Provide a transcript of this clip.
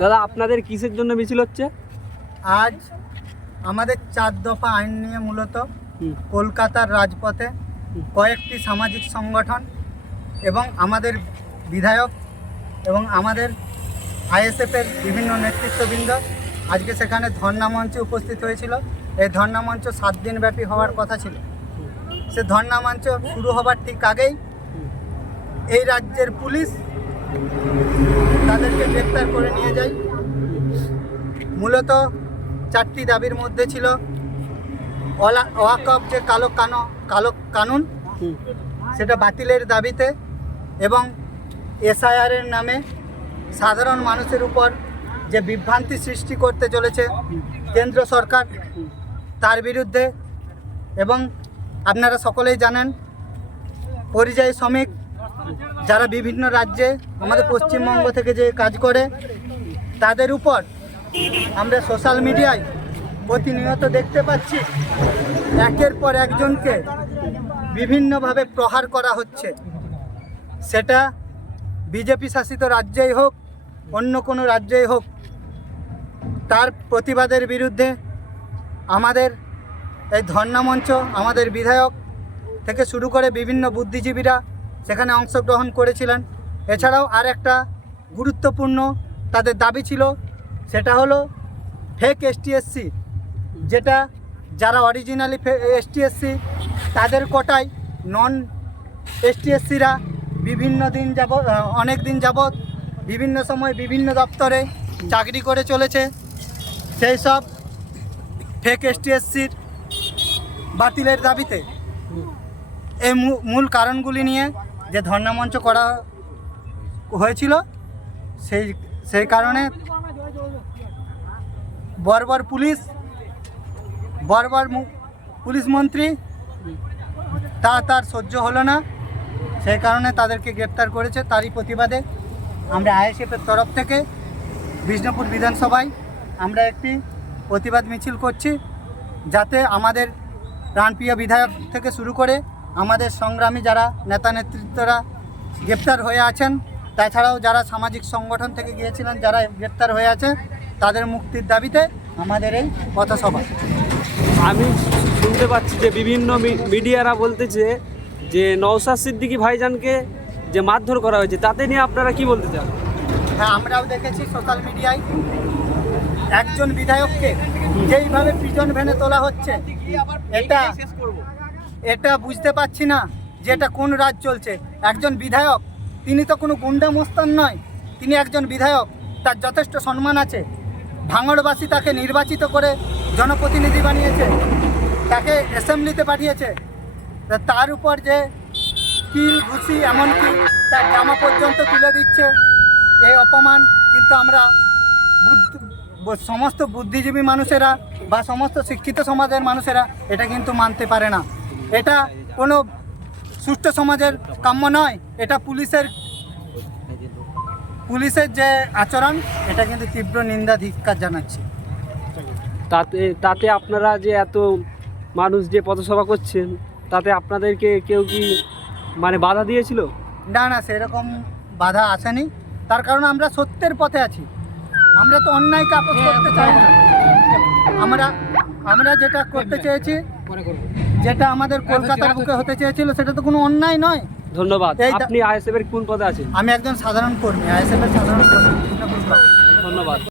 দাদা আপনাদের কিসের জন্য মিছিল হচ্ছে? আজ আমাদের চার দফা আইন নিয়ে মূলত কলকাতার রাজপথে কয়েকটি সামাজিক সংগঠন এবং আমাদের বিধায়ক এবং আমাদের আইএসএফের বিভিন্ন নেতৃত্ববৃন্দ আজকে সেখানে ধর্ণা মঞ্চে উপস্থিত হয়েছিল। এই ধর্ণা মঞ্চ সাত দিনব্যাপী হওয়ার কথা ছিল। সে ধর্ণা মঞ্চ শুরু হবার ঠিক আগেই এই রাজ্যের পুলিশ তাদেরকে গ্রেপ্তার করে নিয়ে যায় মূলত চারটি দাবির মধ্যে ছিল ওয়াকফ যে কালো কানো কালো কানুন, সেটা বাতিলের দাবিতে এবং এসআইআরের নামে সাধারণ মানুষের উপর যে বিভ্রান্তি সৃষ্টি করতে চলেছে কেন্দ্র সরকার, তার বিরুদ্ধে এবং আপনারা সকলেই জানেন, পরিযায়ী শ্রমিক যারা বিভিন্ন রাজ্যে, আমাদের পশ্চিমবঙ্গ থেকে যে কাজ করে, তাদের উপর আমরা সোশ্যাল মিডিয়ায় প্রতিনিয়ত দেখতে পাচ্ছি, একের পর একজনকে বিভিন্নভাবে প্রহার করা হচ্ছে। সেটা বিজেপি শাসিত রাজ্যেই হোক, অন্য কোনো রাজ্যেই হোক, তার প্রতিবাদের বিরুদ্ধে আমাদের এই ধর্ণা মঞ্চ, আমাদের বিধায়ক থেকে শুরু করে বিভিন্ন বুদ্ধিজীবীরা সেখানে অংশগ্রহণ করেছিলেন। এছাড়াও আর একটা গুরুত্বপূর্ণ তাদের দাবি ছিল, সেটা হলো ফেক এসটিএসসি যেটা যারা অরিজিনালি এসটিএসসি তাদের কোটায় নন এসটিএসসিরা বিভিন্ন দিন যাব অনেক দিন যাবৎ বিভিন্ন সময় বিভিন্ন দপ্তরে চাকরি করে চলেছে। সেই সব ফেক এসটিএসসির বাতিলের দাবিতে। এই মূল কারণগুলি নিয়ে যে ধর্ণা মঞ্চ করা হয়েছিল, সেই সেই কারণে বর্বর পুলিশ বর্বর পুলিশ মন্ত্রী, তা তার সহ্য হলো না। সেই কারণে তাদেরকে গ্রেপ্তার করেছে। তারই প্রতিবাদে আমরা আইএসএফের তরফ থেকে বিষ্ণুপুর বিধানসভায় আমরা একটি প্রতিবাদ মিছিল করছি, যাতে আমাদের প্রাণপ্রিয় বিধায়ক থেকে শুরু করে আমাদের সংগ্রামী যারা নেতা নেতৃত্বরা গ্রেপ্তার হয়ে আছেন তাছাড়াও যারা সামাজিক সংগঠন থেকে গিয়েছিলেন যারা গ্রেপ্তার হয়ে আছে তাদের মুক্তির দাবিতে আমাদের এই পথসভা। আমি শুনতে পাচ্ছি যে বিভিন্ন মিডিয়ারা বলতেছে যে নওশাদ সিদ্দিকী ভাইজানকে যে মারধর করা হয়েছে তাতে নিয়ে আপনারা কি বলতে চান? হ্যাঁ আমরাও দেখেছি সোশ্যাল মিডিয়ায় একজন বিধায়ককে যেইভাবে পিজন ভ্যানে তোলা হচ্ছে এটা এটা বুঝতে পারছি না যে এটা কোন রাজ চলছে। একজন বিধায়ক, তিনি তো কোনো গুন্ডা মোস্তান নয়। তিনি একজন বিধায়ক, তার যথেষ্ট সম্মান আছে। ভাঙড়বাসী তাকে নির্বাচিত করে জনপ্রতিনিধি বানিয়েছে, তাকে অ্যাসেম্বলিতে পাঠিয়েছে। তার উপর যে কিল, ঘুষি, এমনকি তার জামা পর্যন্ত তুলে দিচ্ছে, এই অপমান কিন্তু আমরা বুদ্ধ সমস্ত বুদ্ধিজীবী মানুষেরা বা সমস্ত শিক্ষিত সমাজের মানুষেরা এটা কিন্তু মানতে পারে না। এটা কোনো সুষ্ঠু সমাজের কাম্য নয় এটা পুলিশের পুলিশের যে আচরণ এটা কিন্তু তীব্র নিন্দা ধিক্কার জানাচ্ছি। তাতে তাতে আপনারা যে এত মানুষ যে পথসভা করছেন তাতে আপনাদেরকে কেউ কি মানে বাধা দিয়েছিল? না না সেরকম বাধা আসেনি। তার কারণ আমরা সত্যের পথে আছি। আমরা তো অন্যায়কে আপোষ করতে চাই না। আমরা আমরা যেটা করতে চেয়েছি যেটা আমাদের কলকাতার বুকে হতে চেয়েছিল সেটা তো কোনো অন্যায় নয়। ধন্যবাদ। আপনি আইএসএফ এর কোন পদে আছেন? আমি একজন সাধারণ কর্মী আইএসএফ এর সাধারণ কর্মী ধন্যবাদ।